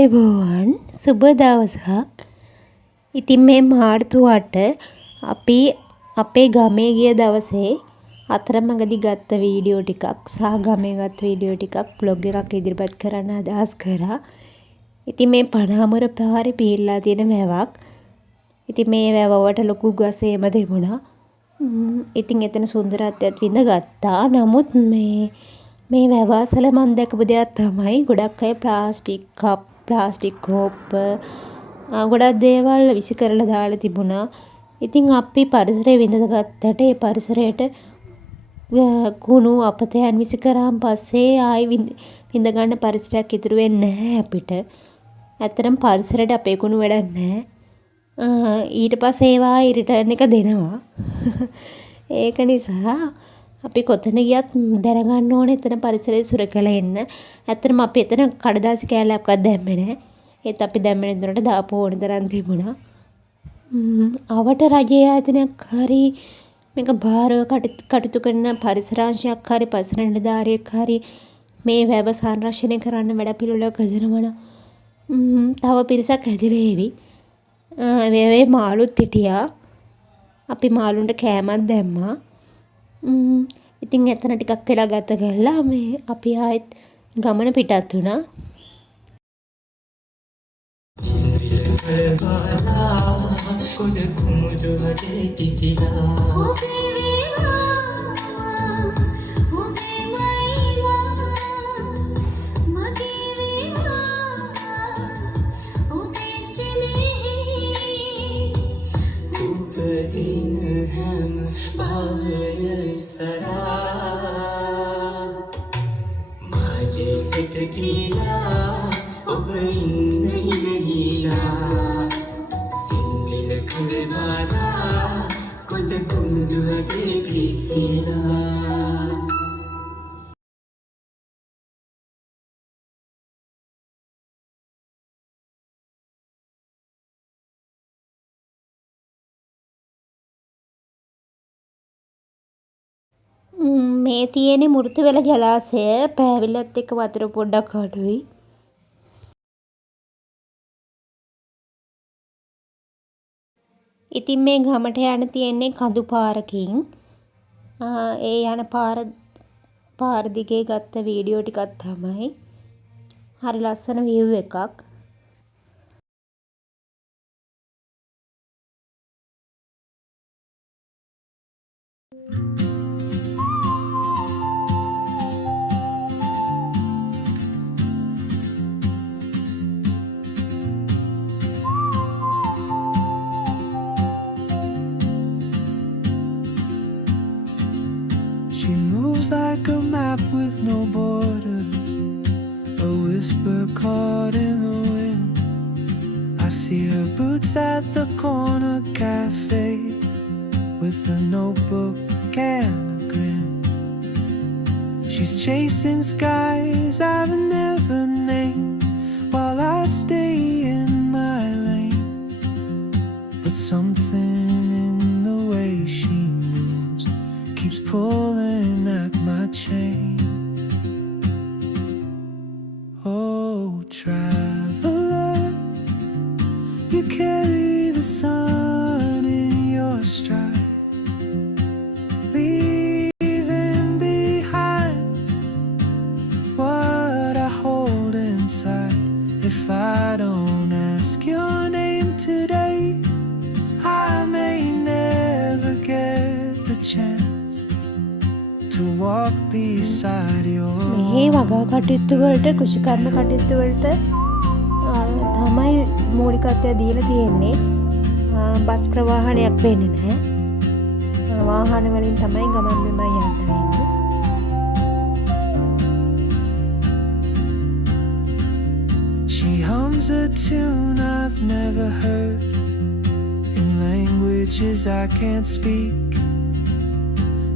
අයිබෝවන් සුබ දවසක්. ඉතින් මේ මාර්තු 8 අපි අපේ ගමේ ගිය දවසේ අතරමඟදී ගත්ත වීඩියෝ ටිකක් සහ ගමේ ගත්ත වීඩියෝ ටිකක් බ්ලොග් එකක් ඉදිරිපත් කරන්න අදහස් කරා. ඉතින් මේ පනහමුර පාරේ පිහිල්ලා තියෙන වැවක්. ඉතින් මේ වැවවට ලොකු ගස් එහෙම තිබුණා. ඉතින් එතන සුන්දරත්වයත් විඳගත්තා. නමුත් මේ වැව අසල මම දැකපු දෙයක් තමයි ගොඩක් අය ප්ලාස්ටික් කප් ප්ලාස්ටික් කෝප්ප ගොඩක් දේවල් විසි කරලා දාලා තිබුණා. ඉතින් අපි පරිසරය විඳගත්තට ඒ පරිසරයට කුණු අපතයන් විසි කරාන් පස්සේ ආයි විඳ ගන්න පරිසරයක් ඉතුරු වෙන්නේ නැහැ අපිට. ඇත්තටම පරිසරයට අපේ කුණු වැඩක් නැහැ. ඊට පස්සේ ඒවා රිටර්න් එක දෙනවා. ඒක නිසා අපි කොතන ගියත් දැනගන්න ඕනේ එතන පරිසරය සුරකලා එන්න. ඇත්තටම අපි එතන කඩදාසි කෑල්ලක්වත් දැම්මේ නැහැ. ඒත් අපි දැම්මේ නේදනට දාපු ඕන තරම් තිබුණා. අවට රජයේ ආයතනයක් හරි මේක භාරව කටයුතු කරන පරිසරාංශයක් හරි පරිසර නිලධාරියෙක් හරි මේ වැව සංරක්ෂණය කරන්න වැඩපිළිවෙලක් හදනවනම් තව පිරිසක් හැදිලා ඒවි. වැවේ මාළුත් හිටියා. අපි මාළුන්ට කෑමක් දැම්මා. ඉතින් එතන ටිකක් වෙලා ගත කරලා මේ අපි ආයෙත් ගමන පිටත් වුණා. මේ තියෙන මෘතුවැල ජලාශය පෑවිලත් එක්ක වතුර පොඩ්ඩක් අඩුයි. ඉතින් මේ ගමට යන්න තියෙන්නේ කඳු පාරකින්. ඒ යන පාර දිගේ ගත්ත වීඩියෝ ටිකක් තමයි. හරි ලස්සන view එකක්. She moves like a map with no borders, a whisper caught in the wind. I see her boots at the corner cafe with a notebook and a grin. She's chasing skies I've never named while I stay in my lane. But something in the way she moves keeps pulling at my chain. Oh, traveler, you carry the sun in your stride, leaving behind what I hold inside. If I don't ask your name today, I may never get the chance to walk beside your මේ වගා කටයුතු වලට කෘෂිකර්ම කටයුතු වලට තමයි මූලිකත්වය දීලා තියෙන්නේ. Bus ප්‍රවාහනයක් වෙන්නේ නැහැ. වාහන වලින් තමයි ගමන් බිමන් යන්න වෙන්නේ. She hums a tune I've never heard in languages I can't speak.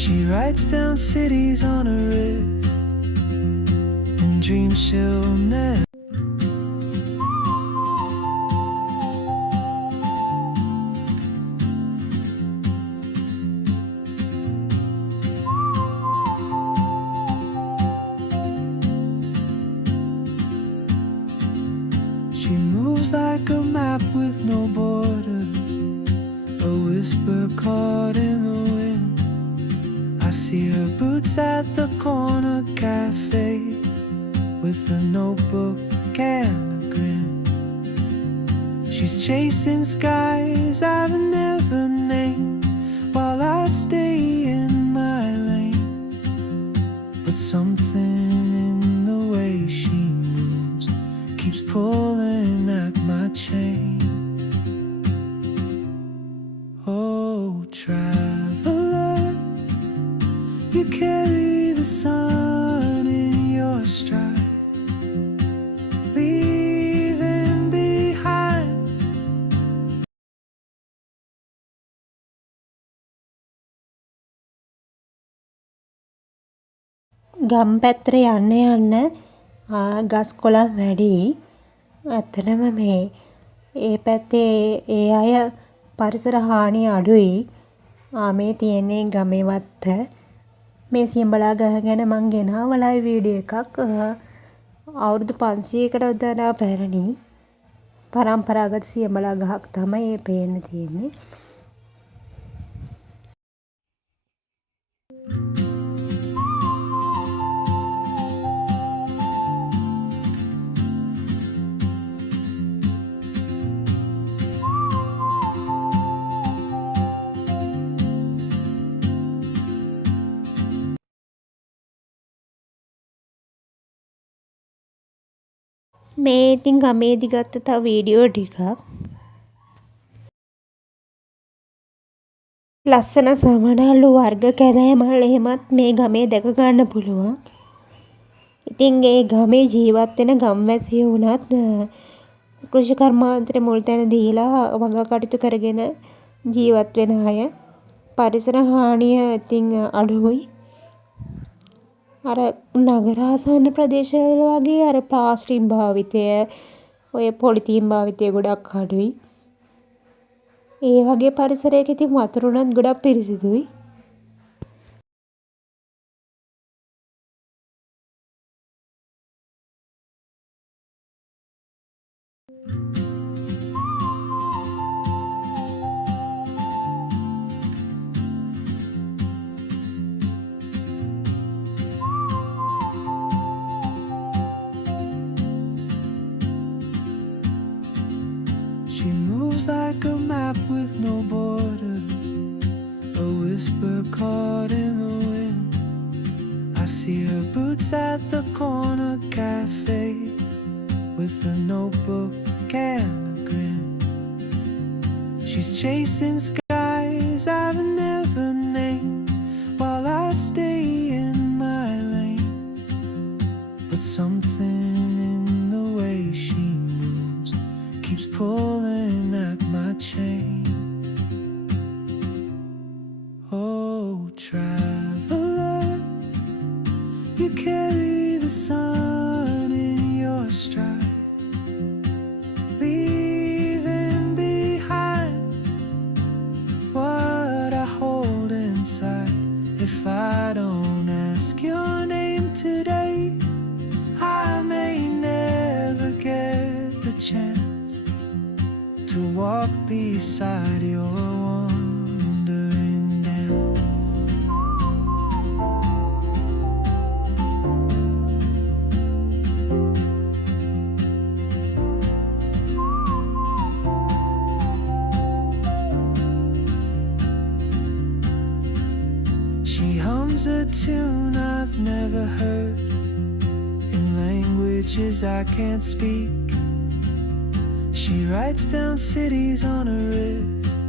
She writes down cities on her wrist and dreams she'll never. She moves like a map with no borders, a whisper caught in the wind. I see her boots at the corner cafe with a notebook and a grin. She's chasing skies I've never named while I stay in my lane. But something in the way she moves keeps pulling at my chain. Oh, traveler, you carry the sun in your stride, leaving behind. ගම් පැත්තට යන්න යන්න ගස් කොළන් වැඩි. ඇත්තටම මේ ඒ පැත්තේ ඒ අය පරිසර හානිය අඩුයි. මේ තියෙන්නේ ගමේ වත්ත. මේ සියඹලා ගහ ගැන මං ගෙනාවලා වීඩියෝ එකක්. අවුරුදු 500කට වඩා පැරණි පරම්පරාගත සියඹලා ගහක් තමයි මේ පේන්න තියෙන්නේ. මේ ඉතින් ගමේදී ගත්ත තව වීඩියෝ ටිකක්. ලස්සන සමනල්ලු වර්ග කැලෑමල් එහෙමත් මේ ගමේ දැක ගන්න පුළුවන්. ඉතින් ඒ ගමේ ජීවත් වෙන ගම්වැසියෝ වුණත් කෘෂි කර්මාන්තේ මුල් තැන දීලා වගා කටයුතු කරගෙන ජීවත් වෙන අය. පරිසර හානිය ඉතින් අඩුයි. අර නගරාසන්න ප්‍රදේශවල වගේ අර ප්ලාස්ටික් භාවිතය, ඔය පොලිතීන් භාවිතය ගොඩක් අඩුයි. ඒ වගේ පරිසරයක ඉතින් වතුර උනත් ගොඩක් පිරිසිදුයි. She moves like a map with no borders, a whisper caught in the wind. I see her boots at the corner cafe with a notebook and a grin. She's chasing skies I've never named while I stay in my lane. But something in the way she moves keeps pulling at my chain. Oh, traveler, you carry the sun in your stride, leaving behind what I hold inside. If I don't ask your name today, I may never get the chance to walk beside your wandering dance. She hums a tune I've never heard in languages I can't speak. She writes down cities on her wrist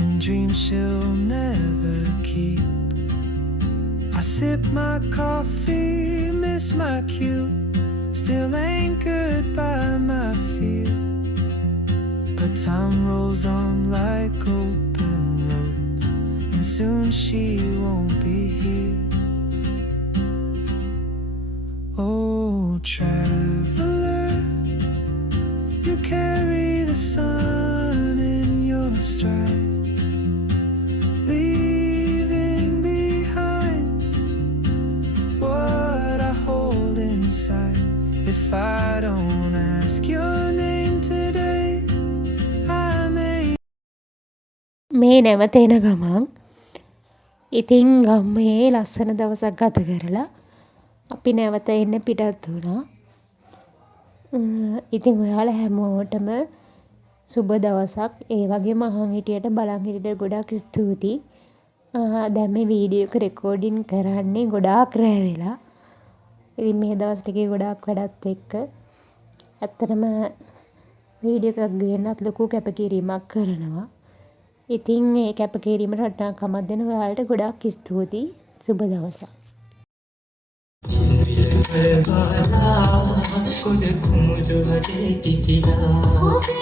and dreams she'll never keep. I sip my coffee, miss my cue, still anchored by my fear. But time rolls on like open roads, and soon she won't be here. Oh, traveler, you carry the sun in your stride, leaving behind what I hold inside. if I don't ask your name today. I may මේ නැවත එන ගමන් ඉතින් ගම්මේ ලස්සන දවසක් ගත කරලා අපි නැවත එන්න පිටත් වුණා. ඉතින් ඔයාලා හැමෝටම සුබ දවසක්. ඒ වගේම අහන් හිටියට බලන් හිටියට ගොඩාක් ස්තුතියි. දැන් මේ වීඩියෝ එක රෙකෝඩින් කරන්නේ ගොඩාක් රැ වෙලා. ඉතින් මේ දවස් ටිකේ ගොඩාක් වැඩත් එක්ක ඇත්තටම වීඩියෝ එකක් ගේන්නත් ලොකු කැපකිරීමක් කරනවා. ඉතින් ඒ කැපකිරීමට වටිනාකමක් දෙන ඔයාලට ගොඩාක් ස්තුතියි. සුබ දවසක්. කුද කුමුදු වටේ පිපිලා